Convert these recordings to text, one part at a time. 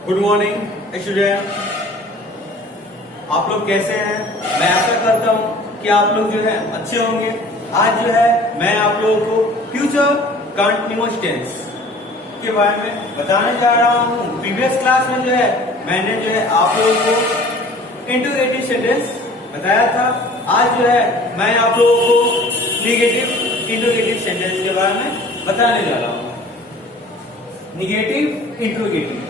Good morning student, आप लोग कैसे हैं? मैं आशा करता हूँ कि आप लोग जो है अच्छे होंगे। आज जो है मैं आप लोगों को फ्यूचर कंटिन्यूअस टेंस के बारे में बताने जा रहा हूँ। प्रीवियस क्लास में जो है मैंने जो है आप लोगों को इंट्रोगेटिव सेंटेंस बताया था। आज जो है मैं आप लोगों को निगेटिव इंट्रोगेटिव सेंटेंस के बारे में बताने जा रहा हूँ। Negative interrogative,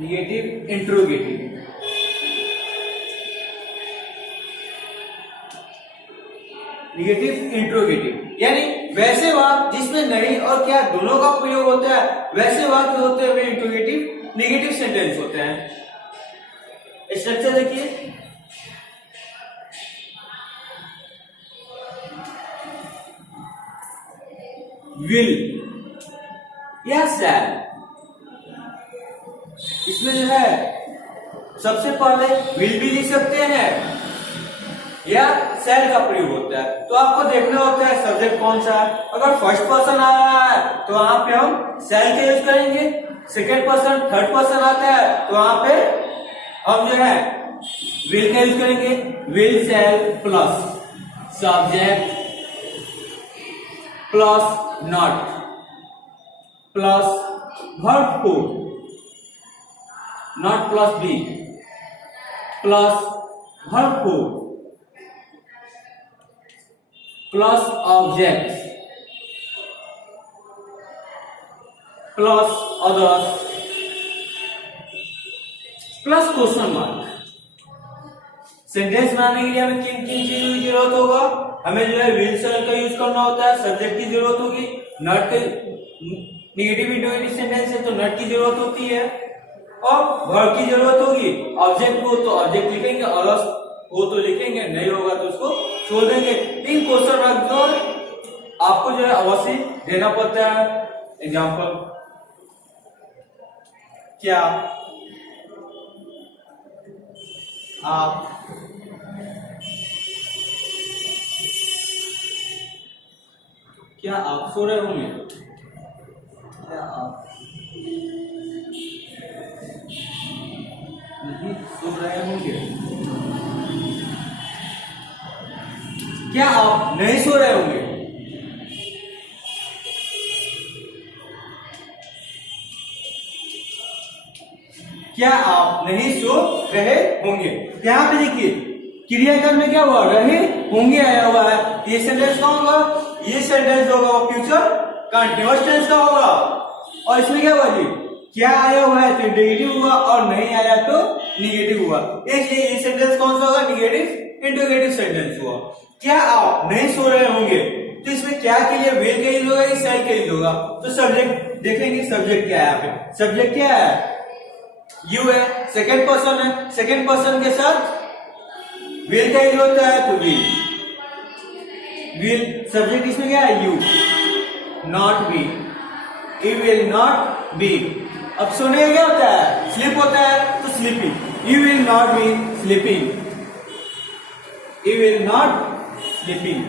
negative interrogative. Negative interrogative यानी वैसे वाक्य जिसमें नहीं और क्या दोनों का प्रयोग होता है, वैसे वाक्य होते हुए इंट्रोगेटिव निगेटिव सेंटेंस होते हैं। स्ट्रक्चर देखिए, विल या शैल। इसमें जो है सबसे पहले विल भी लिख सकते हैं या शैल का प्रयोग होता है। तो आपको देखना होता है सब्जेक्ट कौन सा है। अगर फर्स्ट पर्सन आ रहा है तो वहां पे हम शैल का यूज करेंगे। सेकेंड पर्सन, थर्ड पर्सन आता है तो वहां पे हम जो है विल का यूज करेंगे। Will shall plus subject plus not plus verb form, not plus be plus verb form plus object plus others plus question mark. Sentence बनाने के लिए हमें किन किन चीजों की जरूरत होगा? हमें जो है विल शैल का यूज करना होता है, सब्जेक्ट की जरूरत होगी, नॉट के निगेटिव इंट्रोगेटिव सेंटेंस है तो नॉट की जरूरत होती है और वर्ब की जरूरत होगी। ऑब्जेक्ट को तो ऑब्जेक्ट लिखेंगे और वो तो लिखेंगे, नहीं होगा तो उसको छोड़ देंगे। तीन क्वेश्चन मार्क जो आपको जो है अवश्य देना पड़ता है। एग्जाम्पल, क्या आप सो रहे होंगे? क्या आप नहीं सो रहे होंगे? क्या आप नहीं सो रहे होंगे? क्या आप नहीं सो रहे होंगे? यहाँ पे देखिए क्रियाक्रम में क्या हुआ, रहे होंगे आया हुआ है। ये सेंटेंस का होगा, ये सेंटेंस होगा वो फ्यूचर कंटीन्यूअस टेंस का होगा। और इसमें क्या हुआ जी, क्या आया हुआ है तो इंट्रोगेटिव हुआ और नहीं आया तो निगेटिव हुआ। इसलिए ये सेंटेंस कौन सा होगा? निगेटिव इंट्रोगेटिव सेंटेंस हुआ। क्या आप नहीं सो रहे होंगे तो इसमें क्या के लिए विल का यूज होगा या शैल का यूज होगा? तो सब्जेक्ट देखेंगे, सब्जेक्ट क्या है यहाँ पे? सब्जेक्ट क्या है? यू है। सेकेंड पर्सन है, सेकेंड पर्सन के साथ विल का यूज होता है तो विल, विल सब्जेक्ट इसमें क्या है? You, not B, he will not be. अब सोने का क्या होता है? स्लीप होता है तो sleeping, you will not B sleeping, he will not sleeping.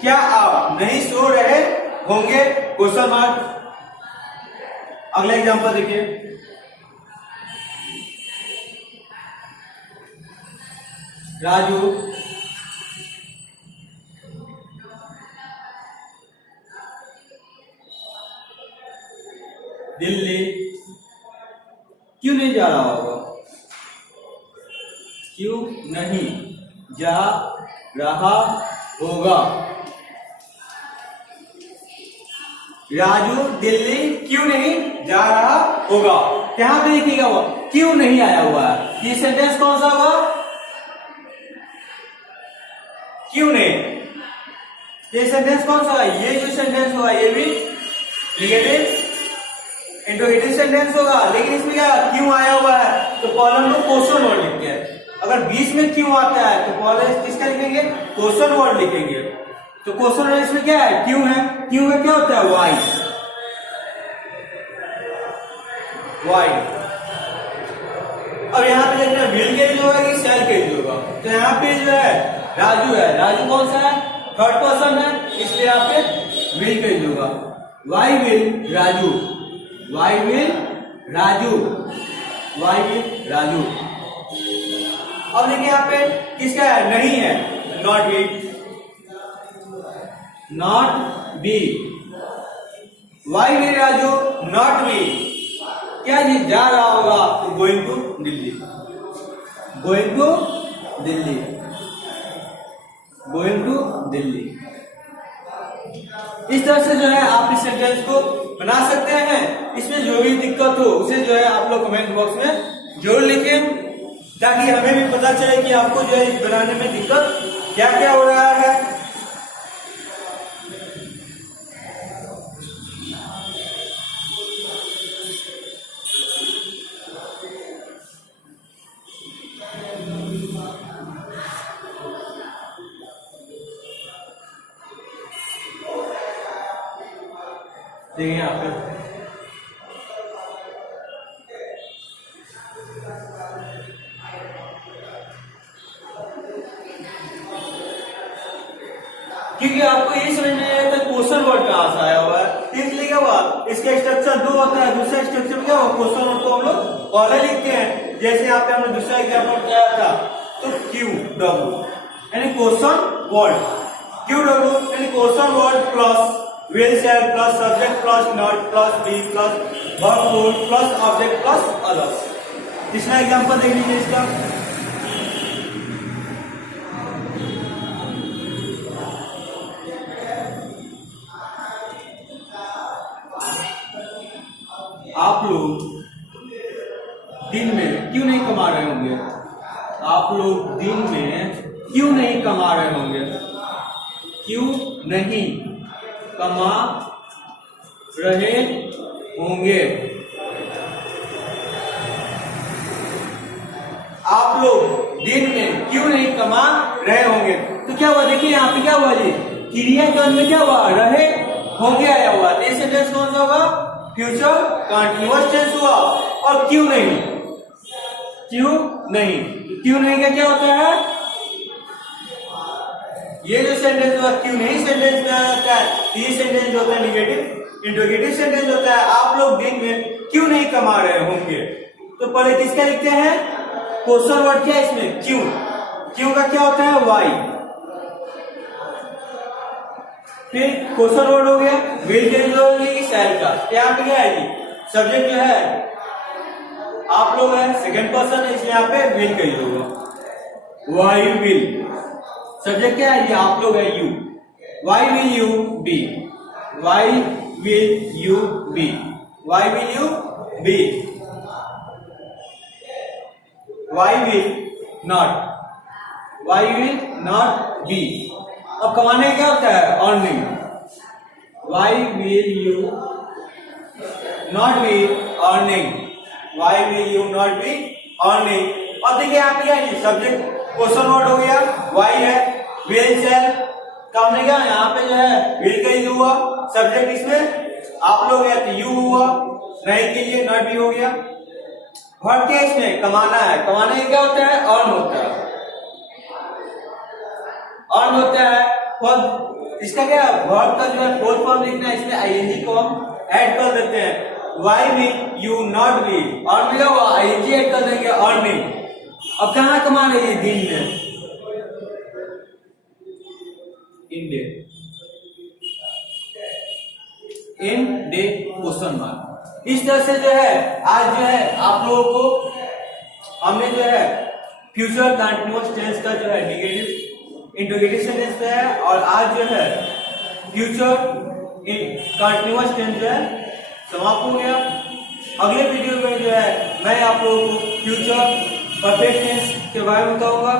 क्या आप नहीं सो रहे होंगे? Question mark. अगला एग्जांपल देखिए, राजू दिल्ली क्यों नहीं जा रहा होगा? क्यों नहीं जा रहा होगा? राजू दिल्ली क्यों नहीं जा रहा होगा? यहां पे देखिएगा वो क्यों नहीं आया हुआ है। ये सेंटेंस कौन सा होगा? क्यों नहीं। ये सेंटेंस कौन सा है? ये जो सेंटेंस होगा ये भी निगेटिव इंट्रोगेटिव सेंटेंस होगा। लेकिन इसमें क्या क्यों आया हुआ है तो पहले हम लोग क्वेश्चन वर्ड लिखते हैं। अगर बीच में क्यों आता है तो पहले किसका लिखेंगे? क्वेश्चन वर्ड लिखेंगे। तो क्वेश्चन वर्ड इसमें क्या है? क्यों है। क्यों में क्या होता है? Why, why. अब यहाँ पे देखना विल का यूज होगा कि शैल का यूज होगा। तो यहाँ पे जो है राजू है, राजू कौन सा है? थर्ड पर्सन है, इसलिए यहाँ पे विल का यूज होगा। Why will Raju why will Raju, why will Raju. अब देखिए यहाँ पे किसका है, नहीं है, not be, not be, why will Raju not be, क्या जी जा रहा होगा, तो going to Delhi, going to Delhi, going to Delhi. इस तरह से जो है आप इस सेंटेंस को बना सकते हैं। इसमें जो भी दिक्कत हो उसे जो है आप लोग कमेंट बॉक्स में जरूर लिखें, ताकि हमें भी पता चले कि आपको जो है इस बनाने में दिक्कत क्या क्या हो रहा है। देखिए यहाँ पे क्योंकि आपको ये समझ में आया था क्वेश्चन वर्ड कहां से आया हुआ है, इसलिए क्या हुआ, इसका स्ट्रक्चर दो होता है, दूसरा स्ट्रक्चर क्या हुआ, क्वेश्चन वर्ड को हम लोग पहले लिखते हैं। जैसे यहाँ पे हमने दूसरा एग्जाम्पल किया था, तो क्यू डब्ल्यू यानी क्वेश्चन वर्ड, क्यू डब्ल्यू यानी question word plus will shall plus subject plus not plus be plus verb form plus object plus others। तीसरा एग्जांपल देख लीजिए इसका, आप लोग दिन में क्यों नहीं कमा रहे होंगे, आप लोग दिन में क्यों नहीं कमा रहे होंगे, क्यों नहीं कमा रहे होंगे, आप लोग दिन में क्यों नहीं कमा रहे होंगे। तो क्या हुआ, देखिए यहाँ पे क्या हुआ जी, क्रियाकाल में क्या हुआ, रहे होंगे आया हुआ, तो ये सेंटेंस कौन सा होगा, फ्यूचर कंटीन्यूअस टेंस हुआ। और क्यों नहीं, क्यों नहीं, क्यों नहीं का क्या होता है, ये जो सेंटेंस होता है क्यों नहीं सेंटेंस में आ जाता है, ये सेंटेंस जो होता है निगेटिव इंट्रोगेटिव सेंटेंस होता है। आप लोग दिन में क्यों नहीं कमा रहे होंगे, तो पहले किसका लिखते हैं, क्वेश्चन वर्ड क्या है इसमें, क्यों, क्यों का क्या होता है, वाई, फिर क्वेश्चन वर्ड हो गया, विल के शैल का, यहाँ पे क्या है जी, सब्जेक्ट जो है आप लोग है, सेकंड पर्सन है, इसलिए यहाँ पे विल का यूज होगा, वाई विल, सब्जेक्ट क्या है, ये आप लोग है, you, why will you be, why will you be, why will you be, why will not, why will not be. अब कमाने क्या होता है, earning, why will you not be earning, why will you not be earning. और देखिए यहाँ पे क्या है, सब्जेक्ट क्वेश्चन वर्ड हो गया, वाई है, विल शैल का हमने क्या यहाँ पे जो है विल का यूज हुआ, सब्जेक्ट इसमें आप लोग है तो यू हुआ, नहीं के लिए नॉट भी हो गया। वर्ब क्या इसमें, कमाना है, कमाने का क्या होता है, अर्न होता है, अर्न होता है। और इसका क्या वर्ब का जो है फोर्थ फॉर्म लिखना है, इसमें आईएनजी को हम ऐड कर देते हैं, why will you not be, earn मिला हुआ आईएनजी ऐड कर देंगे, अर्निंग। अब कहाँ कमा रही है, दिन में, in day, in day question mark. इस तरह से जो है आज जो है आप लोगों को हमने जो है फ्यूचर कंटीन्यूअस टेंस का जो है नेगेटिव इंट्रोगेटिव सेंटेंस है, और आज जो है फ्यूचर कंटीन्यूअस टेंस जो है समाप्त हो गया। अगले वीडियो में जो है मैं आप लोगों को फ्यूचर परफेक्ट टेंस के बारे में बताऊंगा।